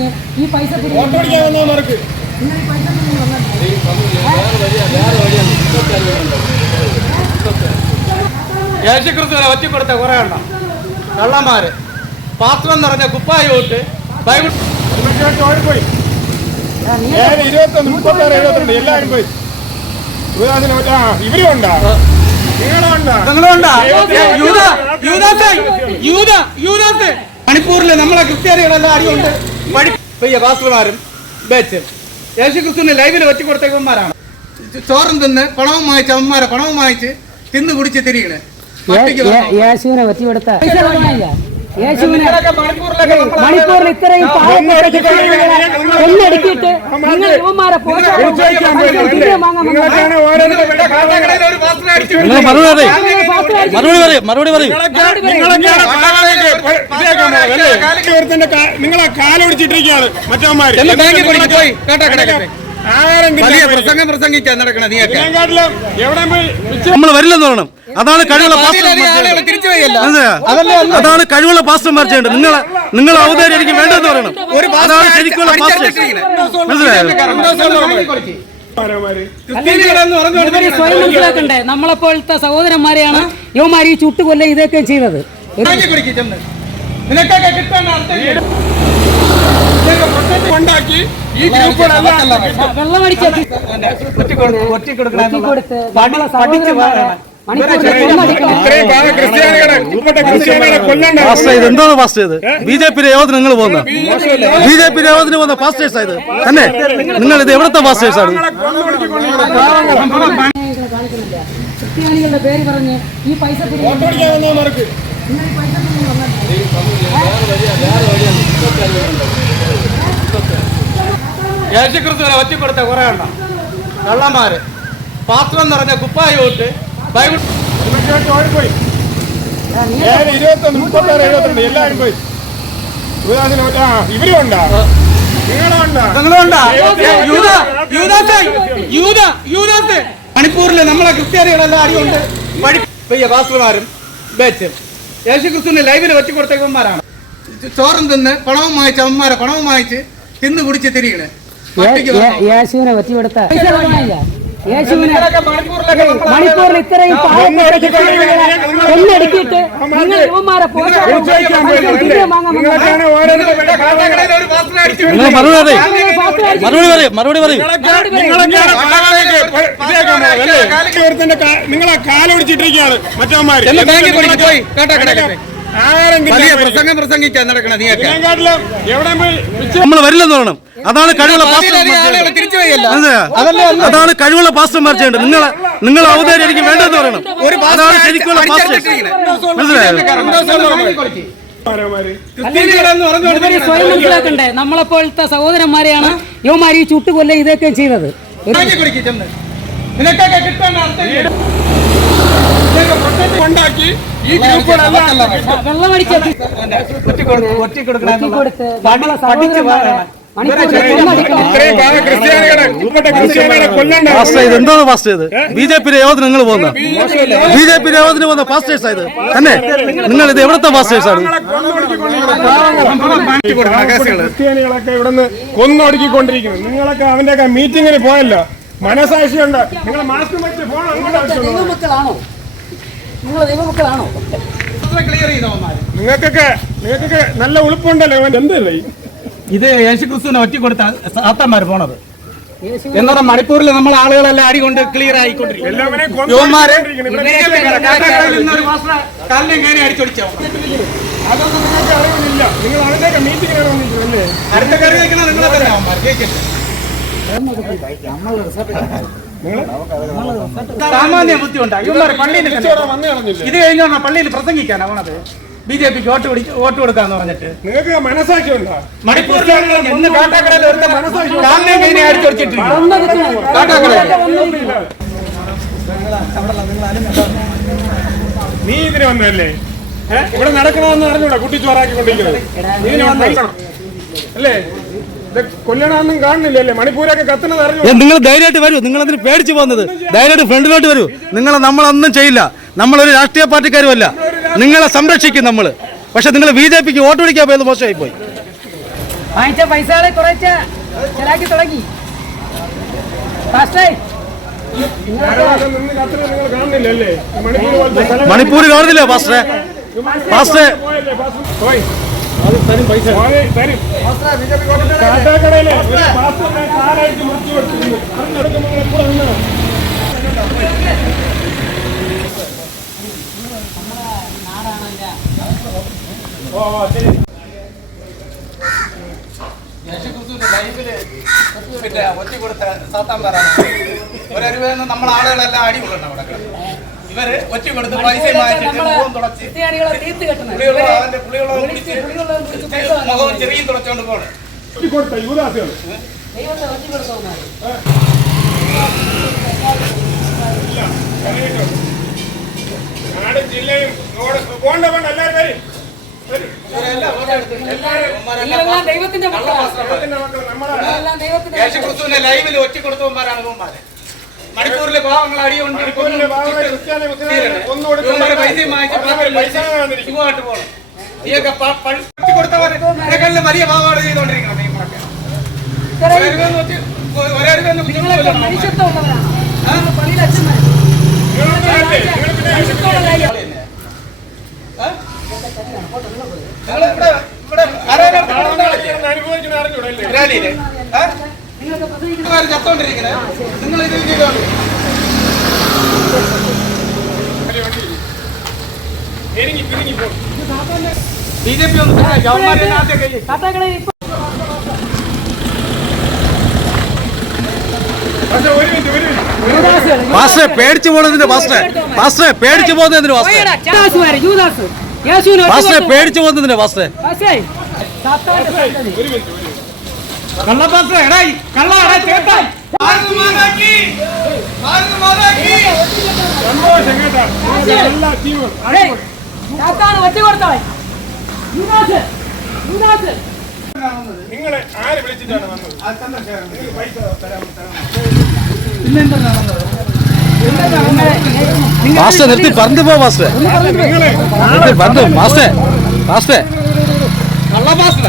പറഞ്ഞ് ഈ പൈസ യേശുക്രിസ്തുവിനെ ഒറ്റിക്കൊടുത്ത കുറെ എണ്ണം കള്ളന്മാര് പാത്രം നിറഞ്ഞ കുപ്പായി വിട്ട് ബൈബിൾ പോയി 21, 36, 72 എല്ലാവരും പോയി. ഇവരുണ്ടാ മണിപ്പൂരിലെ നമ്മളെ ക്രിസ്ത്യാനികളെല്ലാം അടിയുണ്ട് പാസ്റ്റർമാരും ബേച്ചും യേശുക്രിസ്തുവിനെ ലൈവിൽ ഒറ്റിക്കൊടുത്തവന്മാരാണ്. ചോറും തിന്ന് പണവും വാങ്ങിച്ച് അവന്മാരെ പണവും വാങ്ങിച്ച് തിന്ന് കുടിച്ച് തിരികെ യേശുവിനെ ഒറ്റിക്കൊടുത്ത മണിപ്പൂരിൽ ഇത്രയും കൊന്നടുക്കിയിട്ട് നിങ്ങൾ യുവന്മാരെ നിങ്ങളെ കാലൊടിച്ചിട്ടിരിക്കുകയാണ് മറ്റവന്മാര്. പ്രസംഗിക്കാൻ നടക്കണ നമ്മൾ വരില്ലെന്ന് പറയണം. അതാണ് കഴിവുള്ള അതാണ് കഴിവുള്ള പാസ്റ്റർമാർ ചെയ്യേണ്ടത്. നിങ്ങൾ അവതാരിക്കും വേണ്ടെന്ന് പറയണം. അതാണ് ശരിക്കുള്ള സ്വയം മനസ്സിലാക്കണ്ടേ? നമ്മളെപ്പോലത്തെ സഹോദരന്മാരെയാണ് യുവമാർ ഈ ചുട്ടുകൊല്ല ഇതൊക്കെ ചെയ്തത്. എന്താണ് പാസ്റ്റർ ചെയ്ത്? ബി.ജെ.പി യോധന നിങ്ങൾ പോകുന്ന ബി.ജെ.പി യോധന പോകുന്ന പാസ്റ്റേഴ്സ് ആയത് തന്നെ. നിങ്ങൾ ഇത് എവിടത്തെ പാസ്റ്റേഴ്സ് ആണ്? ക്രിസ്ത്യാനികളുടെ പേര് പറഞ്ഞ് ഈ പൈസ യേശുക്രിസ്തുവിനെ ഒറ്റിക്കൊടുത്ത കുറെ എണ്ണം കള്ളന്മാര് പാത്രം നിറഞ്ഞ കുപ്പായി വിട്ട് ബൈബിൾ പോയി 21, 36, 72 എല്ലാവരും പോയി. ഇവരുണ്ടാ മണിപ്പൂരിലെ നമ്മളെ ക്രിസ്ത്യാനികളെല്ലാം അടിയുണ്ട് പാസ്റ്റർമാരും ബേച്ചും യേശുക്രിസ്തുവിനെ ലൈവിൽ ഒറ്റിക്കൊടുത്തവന്മാരാണ്. ചോറും തിന്ന് പണവും വാങ്ങിച്ച് അവന്മാരെ പണവും വാങ്ങിച്ച് തിന്ന് കുടിച്ച് തിരികെ യേശുവിനെ ഒറ്റിക്കൊടുത്ത മണിപ്പൂരിൽ ഇത്രയും കൊന്നടുക്കിയിട്ട് നിങ്ങൾ യുവന്മാരെ നിങ്ങളെ കാലൊടിച്ചിട്ടിരിക്കുകയാണ് മറ്റവന്മാര്. പ്രസംഗിക്കാൻ നടക്കണ നമ്മൾ വരില്ലെന്ന് പറയണം. അതാണ് കഴിവുള്ള അതാണ് കഴിവുള്ള പാസ്റ്റർമാർ ചെയ്യേണ്ടത്. നിങ്ങൾ അവതാരിക്കും വേണ്ടെന്ന് പറയണം. അതാണ് ശരിക്കുള്ള സ്വയം മനസ്സിലാക്കണ്ടേ? നമ്മളെപ്പോലത്തെ സഹോദരന്മാരെയാണ് യുവമാർ ഈ ചുട്ടുകൊല്ല ഇതൊക്കെ ചെയ്തത്. എന്താണ് പാസ്റ്റർ ചെയ്ത്? ബി.ജെ.പി യോധന നിങ്ങൾ പോകുന്ന ബി.ജെ.പി യോധന പോകുന്ന പാസ്റ്റേഴ്സ് ആയത് തന്നെ. നിങ്ങൾ ഇത് എവിടത്തെ പാസ്റ്റേഴ്സ് ആണ്? ക്രിസ്ത്യാനികളൊക്കെ ഇവിടുന്ന് കൊന്നൊടുക്കിക്കൊണ്ടിരിക്കുന്നു. നിങ്ങളൊക്കെ അവന്റെയൊക്കെ മീറ്റിങ്ങിന് പോയല്ലോ. മനസാക്ഷിയുണ്ട്. നിങ്ങൾ മാസ്ക് വെച്ച് ഫോൺ ദൈവമക്കളാണോ? നിങ്ങൾ ദൈവമക്കളാണോ? നിങ്ങൾക്കൊക്കെ നല്ല ഉളുപ്പുണ്ടല്ലോ. എന്തല്ലേ ഇത് യേശുക്രിസ്തുവിനെ ഒറ്റിക്കൊടുത്ത സാത്താന്മാർ പോണത് എന്നാ മണിപ്പൂരിൽ നമ്മളെ ആളുകളെല്ലാം അടി കൊണ്ട് ക്ലിയർ ആയിക്കൊണ്ടിരിക്കും. അതൊന്നും നിങ്ങൾക്ക് അറിവില്ല. നിങ്ങൾ അതിന്റെയൊക്കെ മീറ്റിംഗ് വന്നിട്ടില്ലേ? അടുത്ത കറി വയ്ക്കണ നിങ്ങളെ തന്നെ സാമാന്യ ബുദ്ധി ഉണ്ടാകും. പള്ളിയിൽ ഇത് കഴിഞ്ഞ പള്ളിയിൽ പ്രസംഗിക്കാനാ പോണത്. ബി.ജെ.പിക്ക് വോട്ട് കൊടുക്കാന്ന് പറഞ്ഞിട്ട് നിങ്ങൾക്ക് മനസാക്ഷി ഉണ്ടോ? മണിപ്പൂരിൽ നീ ഇതിന് വന്നല്ലേ? ഇവിടെ നടക്കണമെന്ന് അറിഞ്ഞൂടാ കുട്ടിച്ചോറാക്കിക്കൊണ്ടിരിക്കുന്നത്. അല്ലേ? കൊല്ലണമെന്നും കാണുന്നില്ലല്ലേ? മണിപ്പൂരൊക്കെ കത്തുന്നത് അറിഞ്ഞു. നിങ്ങൾ ധൈര്യമായിട്ട് വരൂ. നിങ്ങൾ അതിന് പേടിച്ചു പോകുന്നത്. ധൈര്യമായിട്ട് ഫ്രണ്ടിലോട്ട് വരൂ. നമ്മളൊന്നും ചെയ്യില്ല. നമ്മളൊരു രാഷ്ട്രീയ പാർട്ടിക്കാരുമല്ല. നിങ്ങളെ സംരക്ഷിക്കും നമ്മൾ. പക്ഷെ നിങ്ങൾ ബി.ജെ.പിക്ക് വോട്ട് പിടിക്കാൻ പോയത് മോശമായി പോയി. വാങ്ങിച്ച പൈസകളെ കുറച്ച് ചിലാക്കി തുടങ്ങി. ഫാസ്റ്റേ നിന്ന് കത്തുന്നത് നിങ്ങൾ കാണുന്നില്ലല്ലേ? മണിപ്പൂർ പോലത്തെ സ്ഥലം മണിപ്പൂർ കാണുന്നില്ലേ പാസ്റ്ററെ? പാസ്റ്ററെ പോയല്ലേ പാസ് പോയി തരും പൈസ തരും. കാട്ടാക്കടയിലെ ഒരു പാസ്പോർട്ടിനെ കാലായിട്ട് മുറിച്ചു കൊടുത്തിരുന്നു. അതിനടുത്ത് നിങ്ങൾ എപ്പോൾ നിന്ന് ഓ ശരി. യേശുക്രിസ്തുവിന്റെ ലൈവില് പിന്നെ ഒറ്റ കൊടുത്ത സാത്താന്മാരാണ്. ഒരരുവെന്ന് നമ്മളെ ആളുകളെല്ലാം അടി കൊള്ളണം അവിടെ കിടന്ന്. ഇവര് ഒറ്റ കൊടുത്ത് പൈസ വാങ്ങിച്ചിട്ട് മുഖം തുടച്ച് ക്രിസ്ത്യാനികളെ തീർത്ത് കെട്ടുന്നത്. പുളിയുള്ളത് കുടിച്ച് മുഖവും ചെറിയും തുടച്ചോണ്ട് പോണ്. കൊടുത്ത യുവദാസികൾ ദൈവത്തെ ഒറ്റ കൊടുത്തോന്നാണ്. നാടും ജില്ലയും പോണ്ട വേണ്ട എല്ലാവരും വരും. നിങ്ങളെല്ലാം ദൈവത്തിന്റെ മക്കളാണ്. നമ്മളെ നിങ്ങളെല്ലാം ദൈവത്തിന്റെ യേശുക്രിസ്തുവിന്റെ ലൈവില് ഒറ്റ കൊടുത്തവന്മാരാണ് ഇവന്മാര്. മണിപ്പൂരിലെ പാവങ്ങൾ അടിയുണ്ട് മണിപ്പൂരിലെ പാവങ്ങളെ ക്രിസ്ത്യാനി മുസ്ലിം ഒന്നും കൊടുക്കില്ല. പൈസ വാങ്ങിച്ച് പൈസ വന്നിരിക്കും. സുഖമായിട്ട് പോകണം. നീയൊക്കെ ഒറ്റ കൊടുത്തവരെ വലിയ പാവമാണ് ചെയ്തോണ്ടിരിക്കണം. നിങ്ങളൊക്കെ മനുഷ്യത്വമുള്ളവരാണ്. പള്ളിയിൽ അച്ഛന്മാർ മനുഷ്യത്വമുള്ള കാര്യം. അനുഭവിക്കുന്ന അറിഞ്ഞൂടല്ലേ? നിങ്ങൾക്ക് പ്രസംഗിക്കുന്ന ചത്തോണ്ടിരിക്കണേ നിങ്ങൾ ഇത് ചെയ്തോണ്ട് പെരുങ്ങി പെരുങ്ങി പോകും. BJP ഒന്ന് കാട്ടാക്കളെ ഇപ്പൊ പക്ഷെ ഒരു മിനിറ്റ് പാസ്റ്ററെ പേടിച്ചു പോകുന്നതിന്റെ പാസ്റ്ററെ പേടിച്ചു പോകുന്നതിന് പാസ്റ്ററെ യൂദാസ് യേശുവിനെ ഒറ്റ പാസ്റ്ററെ കൊടുത്തു. പേടിച്ചു പോകുന്നതിന് പാസ്റ്ററെ പാസ്റ്റേ, സാത്താന്റെ സന്തതി. ഒരു മിനിറ്റ് കള്ളപ്പാത്ര എടായി കള്ള ചേട്ടായി സന്തോഷം കേട്ടാ. എല്ലാ ടീമും ഏയ്, സാത്താന് ഒറ്റ കൊടുത്തവൻ. യൂദാസ്, യൂദാസ്. നിങ്ങളെ ആര് വിളിച്ചിട്ടാണ് വന്നത്? നിങ്ങൾക്ക് പൈസ തരാൻ പാസ്റ്റർ നിർത്തി പറഞ്ഞു പോ പാസ്റ്ററെ നിങ്ങളെ നിർത്തി പറഞ്ഞു പാസ്റ്ററെ പാസ്റ്ററെ കള്ളപ്പാത്ര